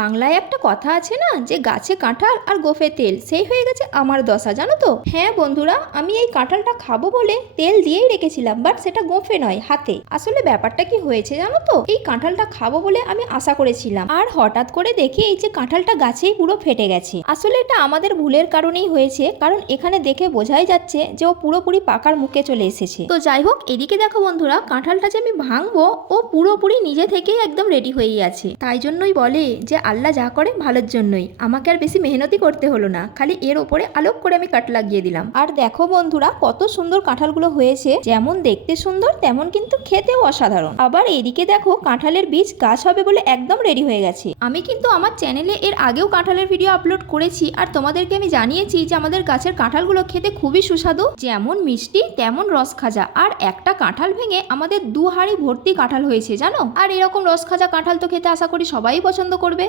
বাংলায় একটা কথা আছে না, যে গাছে কাঁঠাল আর গোফে তেল, সেই হয়ে গেছে আমার দশা, জানো তো। হ্যাঁ বন্ধুরা, আমি এই কাঁঠালটা খাবো বলে তেল দিয়েই রেখেছিলাম, বাট সেটা গোফে নয়, হাতে। আসলে ব্যাপারটা কি হয়েছে জানো তো, এই কাঁঠালটা খাবো বলে আমি আশা করেছিলাম, আর হঠাৎ করে দেখি এই যে কাঁঠালটা গাছেই পুরো ফেটে গেছে। আসলে এটা আমাদের ভুলের কারণেই হয়েছে, কারণ এখানে দেখে বোঝাই যাচ্ছে যে ও পুরোপুরি পাকার মুখে চলে এসেছে। তো যাই হোক, এদিকে দেখো বন্ধুরা, কাঁঠালটা যে আমি ভাঙবো ও পুরোপুরি নিজে থেকেই একদম রেডি হয়েই আছে। তাই জন্যই বলে যে আল্লাহ যা করে ভালোর জন্যই, আমাকে আর বেশি মেহনতি করতে হলো না, খালি এর ওপরে আলোক করে আমি কাট লাগিয়ে দিলাম। আর দেখো বন্ধুরা, কত সুন্দর কাঁঠালগুলো হয়েছে, যেমন দেখতে সুন্দর তেমন কিন্তু খেতেও অসাধারণ। আবার এদিকে দেখো, কাঁঠালের বীজ গাছ হবে বলে একদম রেডি হয়ে গেছে। আমি কিন্তু আমার চ্যানেলে এর আগেও কাঁঠালের ভিডিও আপলোড করেছি, আর তোমাদেরকে আমি জানিয়েছি যে আমাদের গাছের কাঁঠালগুলো খেতে খুবই সুস্বাদু, যেমন মিষ্টি তেমন রস খাজা। আর একটা কাঁঠাল ভেঙে আমাদের 2 হাঁড়ি ভর্তি কাঁঠাল হয়েছে জানো। আর এরকম রস খাজা কাঁঠাল তো খেতে আশা করি সবাই পছন্দ করবে।